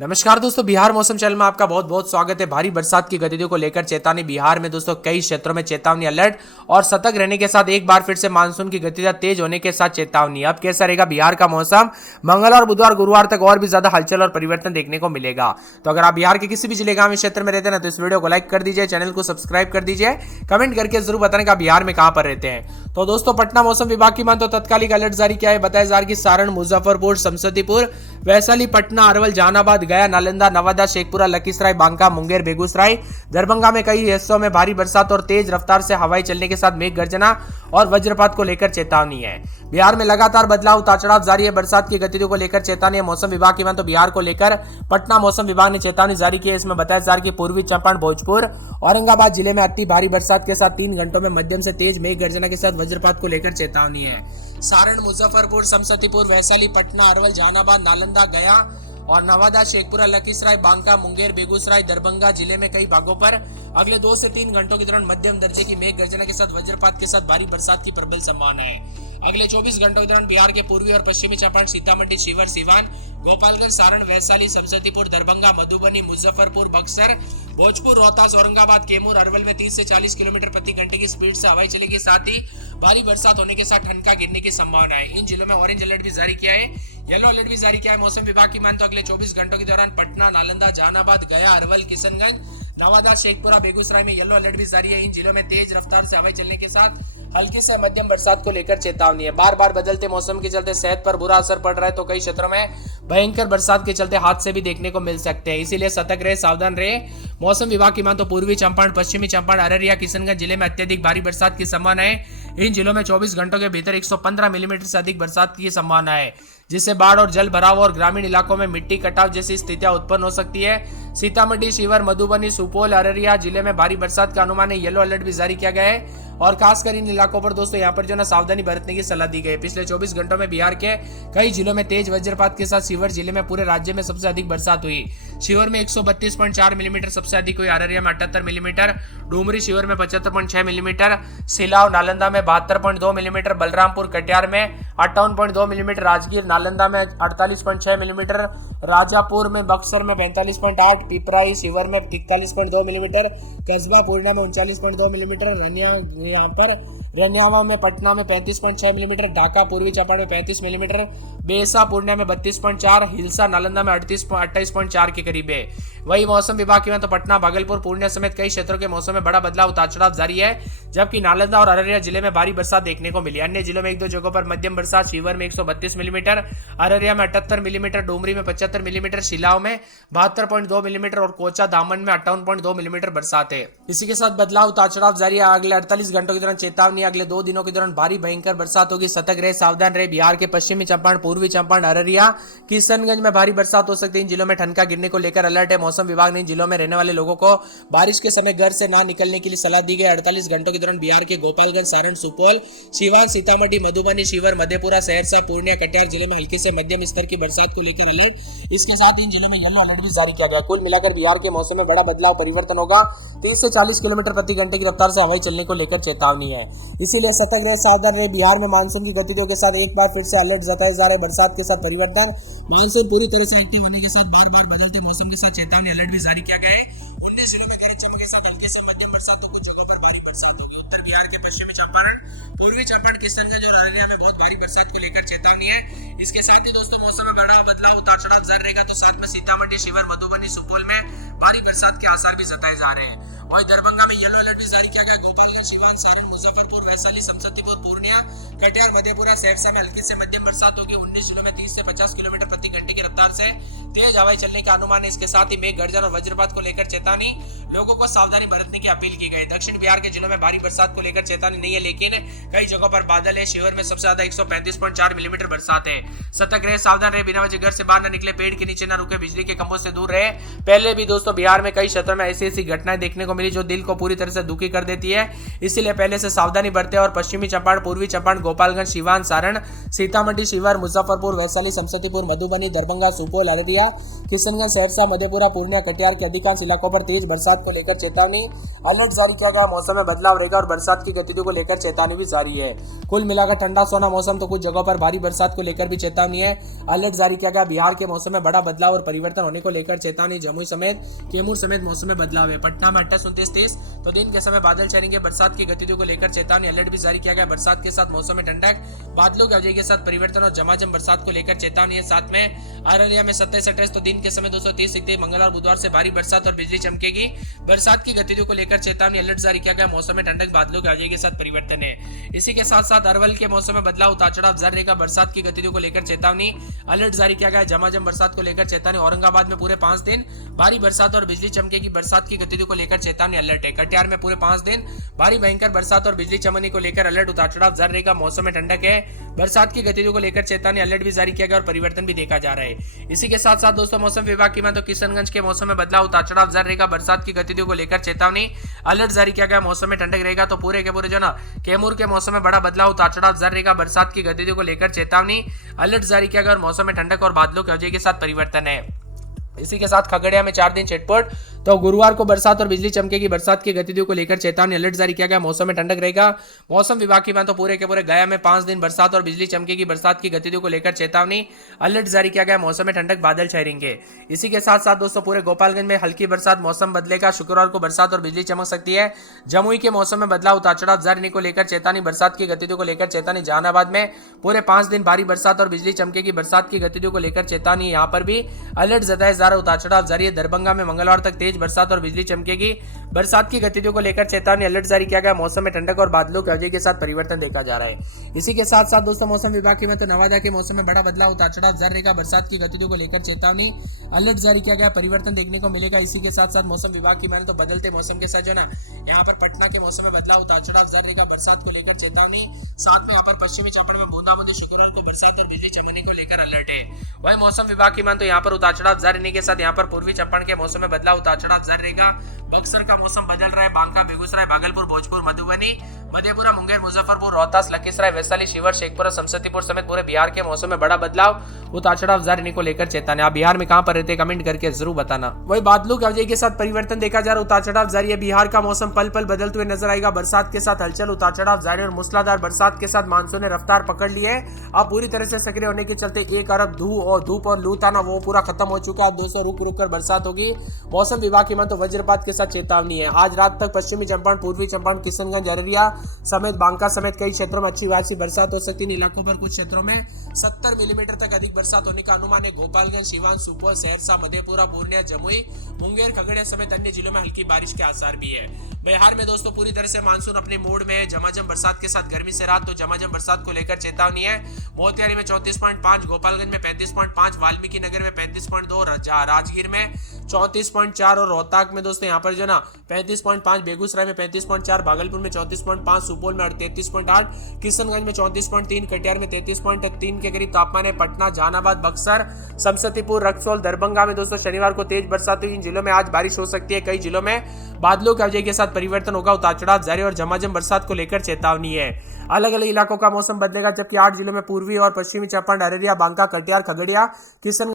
नमस्कार दोस्तों, बिहार मौसम चैनल में आपका बहुत बहुत स्वागत है। भारी बरसात की गतिविधियों को लेकर चेतावनी। बिहार में दोस्तों कई क्षेत्रों में चेतावनी अलर्ट और सतर्क रहने के साथ एक बार फिर से मानसून की गतिविधियां तेज होने के साथ चेतावनी। अब कैसा रहेगा बिहार का मौसम? मंगलवार, बुधवार, गुरुवार तक और भी ज्यादा हलचल और परिवर्तन देखने को मिलेगा। तो अगर आप बिहार के किसी भी जिले गांव क्षेत्र में रहते हैं ना, तो इस वीडियो को लाइक कर दीजिए, चैनल को सब्सक्राइब कर दीजिए, कमेंट करके जरूर बताने का बिहार में कहां पर रहते हैं। तो दोस्तों पटना मौसम विभाग की मान तो तत्कालिक अलर्ट जारी किया है। बताया जा रहा है कि सारण, मुजफ्फरपुर, समस्तीपुर, वैशाली, पटना, अरवल, जहानाबाद, गया, नालंदा, नवादा, शेखपुरा, लखीसराय, बांका, मुंगेर, बेगूसराय, दरभंगा में कई हिस्सों में भारी बरसात और तेज रफ्तार से हवाएं चलने के साथ मेघ गर्जना और वज्रपात को लेकर चेतावनी है। बिहार में लगातार बदलाव उतार चढ़ाव जारी है। बरसात की गतिविधियों को लेकर चेतावनी है। मौसम विभाग की मान तो बिहार को लेकर पटना मौसम विभाग ने चेतावनी जारी की है। इसमें बताया जा रहा है कि पूर्वी चंपारण, भोजपुर, औरंगाबाद जिले में अति भारी बरसात के साथ 3 घंटों में मध्यम से तेज मेघ गर्जना के साथ वज्रपात को लेकर चेतावनी है। सारण, मुजफ्फरपुर, समस्तीपुर, वैशाली, पटना, अरवल, जहानाबाद, नालंदा, गया और नवादा, शेखपुरा, लखीसराय, बांका, मुंगेर, बेगूसराय, दरभंगा जिले में कई भागों पर अगले 2 से 3 घंटों के दौरान मध्यम दर्जे की मेघ गर्जना के साथ वज्रपात के साथ भारी बरसात की प्रबल संभावना है। अगले 24 घंटों के दौरान बिहार के पूर्वी और पश्चिमी चंपारण, सीतामढ़ी, शिवहर, सिवान, गोपालगंज, सारण, वैशाली, समस्तीपुर, दरभंगा, मधुबनी, मुजफ्फरपुर, बक्सर, भोजपुर, रोहतास, औरंगाबाद, कैमूर, अरवल में 30 से 40 किलोमीटर प्रति घंटे की स्पीड से हवाएं चलेगी। साथ ही भारी बरसात होने के साथ ठनका गिरने की संभावना है। इन जिलों में ऑरेंज अलर्ट भी जारी किया है, येलो अलर्ट भी जारी किया है। मौसम विभाग की मान तो अगले 24 घंटों के दौरान पटना, नालंदा, जहानाबाद, गया, अरवल, किशनगंज, नवादा, शेखपुरा, बेगूसराय में येलो अलर्ट भी जारी है। इन जिलों में तेज रफ्तार से हवाएं चलने के साथ हल्की से मध्यम बरसात को लेकर चेतावनी है। बार बार बदलते मौसम के चलते सेहत पर बुरा असर पड़ रहा है, तो कई क्षेत्रों में भयंकर बरसात के चलते हादसे भी देखने को मिल सकते हैं। इसीलिए सतर्क रहे, सावधान रहे। मौसम विभाग की मान तो पूर्वी चंपारण, पश्चिमी चंपारण, अररिया, किशनगंज जिले में अत्यधिक भारी बरसात की संभावना है। इन जिलों में 24 घंटों के भीतर 115 मिलीमीटर से अधिक बरसात की संभावना है, जिससे बाढ़ और जल भराव और ग्रामीण इलाकों में मिट्टी कटाव जैसी स्थितियां उत्पन्न हो सकती है। सीतामढ़ी, शिवहर, मधुबनी, सुपौल, अररिया जिले में भारी बरसात का अनुमान है। येलो अलर्ट भी जारी किया गया है और खासकर इन इलाकों पर दोस्तों यहाँ पर जो ना सावधानी बरतने की सलाह दी गई है। पिछले 24 घंटों में बिहार के कई जिलों में तेज वज्रपात के साथ शिवहर जिले में पूरे राज्य में सबसे अधिक बरसात हुई। शिवहर में 132.4 मिलीमीटर सबसे अधिक हुई, अररिया में 78 मिलीमीटर, डुमरी शिवहर में 75.6 मिलीमीटर, सिलाव नालंदा में 72.2 मिलीमीटर, बलरामपुर कटिहार में 58.2 मिलीमीटर, राजगीर नालंदा में 48.6 मिलीमीटर, राजापुर में, बक्सर में 45.8, पिपराई शिवहर में 43.2 मिलीमीटर, कस्बा पूर्णिया में 39.2 मिलीमीटर, यहाँ पर रनियावा में, पटना में 35.6 मिलीमीटर, ढाका पूर्वी चंपारण में 35 मिलीमीटर, बेसा पूर्णिया में 32.4, हिलसा नालंदा में 28.4 के करीब है। वही मौसम विभाग की तो पटना, भागलपुर, पूर्णिया समेत कई क्षेत्रों के मौसम में बड़ा बदलाव उतार चढ़ाव जारी है, जबकि नालंदा और अररिया जिले में भारी बरसात देखने को मिली। अन्य जिलों में 1-2 जगहों पर मध्यम बरसात, शिवहर में 132 मिलीमीटर, अररिया में 78 मिलीमीटर, डुमरी में 75 मिलीमीटर, शिलाव में 72.2 मिलीमीटर और कोचा दामन में 58.2 मिलीमीटर बरसात है। इसी के साथ बदलाव उतार चढ़ाव जारी है। अगले 48 घंटों के दौरान चेतावनी, अगले 2 दिनों के दौरान भारी भयंकर बरसात होगी। सतर्क रहे, सावधान रहे। बिहार के पश्चिमी चंपारण, पूर्वी चंपारण, अररिया, किशनगंज में भारी बरसात हो सकती है। इन जिलों में ठनका गिरने को लेकर अलर्ट है। मौसम विभाग ने इन जिलों में रहने वाले लोगों को बारिश के समय घर से ना निकलने के लिए सलाह दी गई। 48 घंटों के दौरान बिहार के गोपालगंज, सारण, सुपौल, सिवान, सीतामढ़ी, मधुबनी, शिवहर, मधेपुरा, सहरसा, पूर्णिया, कटिहार जिले में हल्की से मध्यम स्तर की बरसात को लेकर अलर्ट। इसके साथ इन जिलों में येलो अलर्ट भी जारी किया गया। कुल मिलाकर बिहार के मौसम में बड़ा बदलाव परिवर्तन होगा। 30 से 40 किलोमीटर प्रति घंटे की रफ्तार से हवाई चलने को लेकर चेतावनी है। इसीलिए सतर्क रहे, सावधान रहे। बिहार में मानसून की गतिविधियों के साथ एक बार फिर से अलर्ट जताए जा रहे हैं। बरसात के साथ परिवर्तन, मानसून पूरी तरह से एक्टिव होने के साथ बार बार बदलते मौसम के साथ चेतावनी अलर्ट भी जारी किया गया है। 19 जिलों में गरज चमक के साथ हल्की से मध्यम बरसात, तो कुछ जगहों पर भारी बरसात होगी। उत्तर बिहार के पश्चिमी चंपारण, पूर्वी चंपारण, किशनगंज और अररिया में बहुत भारी बरसात को लेकर चेतावनी है। इसके साथ ही दोस्तों मौसम में बड़ा बदलाव उतार चढ़ाव जारी रहेगा, तो साथ में सीतामढ़ी, शिवहर, मधुबनी, सुपौल में भारी बरसात के आसार भी जताए जा रहे हैं। वहीं दरभंगा में येलो अलर्ट भी जारी किया गया। गोपालगंज, सिवान, सारण, मुजफ्फरपुर, वैशाली, समस्तीपुर, पूर्णिया, कटिहार, मधेपुरा, सहरसा में हल्की से मध्यम बरसात होगी। 19 जिलों में 30 से 50 किलोमीटर प्रति घंटे की रफ्तार से तेज हवाएं चलने का अनुमान है। इसके साथ ही मेघ गर्जन और वज्रपात को लेकर चेतावनी, लोगों को सावधानी बरतने की अपील की गई। दक्षिण बिहार के जिलों में भारी बरसात को लेकर चेतावनी नहीं है, लेकिन कई जगहों पर बादल है। शिवहर में सबसे ज्यादा 135.4 मिलीमीटर बरसात है। सतर्क रहे, सावधान रहे, बिना वजह घर से बाहर न निकले, पेड़ के नीचे न रुके, बिजली के खंभों से दूर रहे। पहले भी दोस्तों बिहार में कई क्षेत्रों में ऐसी घटनाएं देखने को मिली जो दिल को पूरी तरह से दुखी कर देती है। इसीलिए पहले से सावधानी बरते और पश्चिमी चंपारण, पूर्वी चंपारण, गोपालगंज, सिवान, सारण, सीतामढ़ी, शिवहर, मुजफ्फरपुर, वैशाली, समस्तीपुर, मधुबनी, दरभंगा, सुपौल, अररिया, किशनगंज, सहरसा, मधेपुरा, पूर्णिया, कटिहार के अधिकांश इलाकों पर तेज बरसात बरसात को लेकर चेतावनी, अलर्ट जारी किया गया। मौसम में बदलाव रहेगा और बरसात की गतिविधियों को लेकर चेतावनी भी जारी है। कुल मिलाकर ठंडा सोना मौसम, तो कुछ जगहों पर भारी बरसात को लेकर भी चेतावनी है। अलर्ट जारी किया गया। बिहार के मौसम में बड़ा बदलाव और परिवर्तन होने को लेकर चेतावनी। जमुई समेत कैमूर समेत मौसम में बदलाव है। पटना में 28, 29, 30 तो दिन के समय बादल छाएंगे। बरसात की गतिविधियों को लेकर चेतावनी, अलर्ट भी जारी किया गया। बरसात के साथ मौसम में ठंडक, बादलों की अवधि के साथ परिवर्तन और झमाझम बरसात को लेकर चेतावनी है। साथ में अररिया में 27, 28 तो दिन के समय 230 मंगलवार बुधवार से भारी बरसात और बिजली चमकेगी। बरसात की गतिविधियों को लेकर चेतावनी, अलर्ट जारी किया गया। मौसम में ठंडक, बादलों की अवधि के साथ परिवर्तन है। इसी के साथ साथ अरवल के मौसम में बदलाव, उतार चढ़ाव जारी रहेगा। बरसात की गतिविधियों को लेकर चेतावनी, अलर्ट जारी किया गया। झमाझम बरसात को लेकर चेतावनी। औरंगाबाद में पूरे 5 दिन भारी बरसात और बिजली चमकेगी। बरसात की गतिविधियों को लेकर चेतावनी, अलर्ट है। कटिहार में पूरे 5 दिन भारी भयंकर बरसात और बिजली चमकने को लेकर अलर्ट, उतार चढ़ाव जारी रहेगा। मौसम में ठंडक है। बरसात की गतिविधियों को लेकर चेतावनी, अलर्ट भी जारी किया गया और परिवर्तन भी देखा जा रहा है। इसी के साथ साथ दोस्तों मौसम विभाग की माने तो किशनगंज के मौसम में बदलाव, उतार चढ़ाव जारी रहेगा। बरसात की गतिविधियों को लेकर चेतावनी, अलर्ट जारी किया गया। मौसम में ठंडक रहेगा। तो पूरे के पूरे जो ना कैमूर के मौसम में बड़ा बदलाव, उतार चढ़ाव जारी रहेगा। बरसात की गतिविधियों को लेकर चेतावनी, अलर्ट जारी किया गया और मौसम में ठंडक और बादलों की वजह के साथ परिवर्तन है। इसी के साथ खगड़िया में 4 दिन छिटपुट, तो गुरुवार को बरसात और बिजली चमकेगी। बरसात की गतिविधियों को लेकर चेतावनी, अलर्ट जारी किया गया। मौसम में ठंडक रहेगा। मौसम विभाग की बात तो पूरे के पूरे गया में 5 दिन बरसात और बिजली चमकेगी। बरसात की गतिविधियों को लेकर चेतावनी, अलर्ट जारी किया गया। मौसम में ठंडक, बादल छाएंगे। इसी के साथ साथ दोस्तों पूरे गोपालगंज में हल्की बरसात, मौसम बदलेगा। शुक्रवार को बरसात और बिजली चमक सकती है। जमुई के मौसम में बदलाव, उतार चढ़ाव जारी को लेकर चेतावनी। बरसात की गतिविधियों को लेकर चेतावनी। जहानाबाद में पूरे 5 दिन भारी बरसात और बिजली चमकेगी। बरसात की गतिविधियों को लेकर चेतावनी, यहाँ पर भी अलर्ट जताया जा रहा है। उतार चढ़ाव जारी है। दरभंगा में मंगलवार तक तेज बरसात और बिजली चमकेगी। बरसात की गतिविधियों को लेकर चेतावनी, अलर्ट जारी किया गया। मौसम में ठंडक और बादलों की वजह के साथ परिवर्तन देखा जा रहा है। इसी के साथ साथ दोस्तों मौसम विभाग की में तो नवादा के मौसम में बड़ा बदलाव, उतार चढ़ाव जारी रहेगा। बरसात की गतिविधियों को लेकर चेतावनी, अलर्ट जारी किया गया। परिवर्तन देखने को मिलेगा। इसी के साथ साथ मौसम विभाग की माने तो बदलते मौसम के साथ जो ना यहाँ पर पटना के मौसम में बदलाव, उतार चढ़ाव जारी रहेगा। बरसात को लेकर चेतावनी। साथ में यहाँ पर पश्चिमी चंपारण में बूंदाबांदी। शुक्रवार को बरसात और बिजली चमकने को लेकर अलर्ट है। वही मौसम विभाग की माने तो यहाँ पर उतार चढ़ाव जारी रहने के साथ यहाँ पर पूर्वी चंपारण के मौसम में बदलाव, उतार चढ़ाव जारी रहेगा। बक्सर का मौसम बदल रहा है। बांका, बेगूसराय, भागलपुर, भोजपुर, मधुबनी, मधेपुरा, मुंगेर, मुजफ्फरपुर, रोहतास, लखीसराय, वैशाली, शिवहर, शेखपुरा, समस्तीपुर समेत पूरे बिहार के मौसम में बड़ा बदलाव, उतार चढ़ाव जारी रहने को लेकर चेतावनी। आप बिहार में कहां पर रहते हैं कमेंट करके जरूर बताना। वही बादलों की वजह के साथ परिवर्तन देखा जा रहा है। उतार चढ़ाव जारी है। बिहार का मौसम पल पल बदलते हुए नजर आएगा। बरसात के साथ हलचल, उतार चढ़ाव जारी और मूसलाधार बरसात के साथ मानसून ने रफ्तार पकड़ ली है। अब पूरी तरह से सक्रिय होने के चलते एक अरब धूप और लू था ना, वो पूरा खत्म हो चुका है। 200 रुक कर बरसात होगी। मौसम विभाग की माने तो वज्रपात के साथ चेतावनी है। आज रात तक पश्चिमी चंपारण, पूर्वी चंपारण, किशनगंज, अररिया समेत बांका समेत कई क्षेत्रों में अच्छी खासी बरसात हो सकती है। इलाकों पर कुछ क्षेत्रों में 70 मिलीमीटर तक अधिक बरसात होने का अनुमान है। गोपालगंज, सीवान, सुपौल, सहरसा, मधेपुरा, पूर्णिया, जमुई, मुंगेर, खगड़िया समेत अन्य जिलों में हल्की बारिश के आसार भी है। बिहार में दोस्तों पूरी तरह से मानसून अपने मोड में है। झमाझम बरसात के साथ गर्मी से राहत, तो झमाझम बरसात को लेकर चेतावनी है। मोतिहारी में 34.5, गोपालगंज में 35.5, वाल्मीकि नगर में 35.2, राजगीर में 34.4 और रोहतक में दोस्तों यहाँ पर जो ना 35.5, बेगूसराय में 35.4, भागलपुर में 34.5, सुपौल में 33.8, किशनगंज में 34.3, कटिहार में 33.3 के करीब तापमान है। पटना, जहानाबाद, बक्सर, समस्तीपुर, रक्सौल, दरभंगा में दोस्तों शनिवार को तेज बरसात हुई। इन जिलों में आज बारिश हो सकती है। कई जिलों में बादलों की वजह के साथ परिवर्तन होगा। उतार चढ़ाव जारी और झमाझम बरसात को लेकर चेतावनी है। अलग अलग इलाकों का मौसम बदलेगा, जबकि 8 जिलों में पूर्वी और पश्चिमी चंपारण, अररिया, बांका, कटिहार, खगड़िया, किशनगंज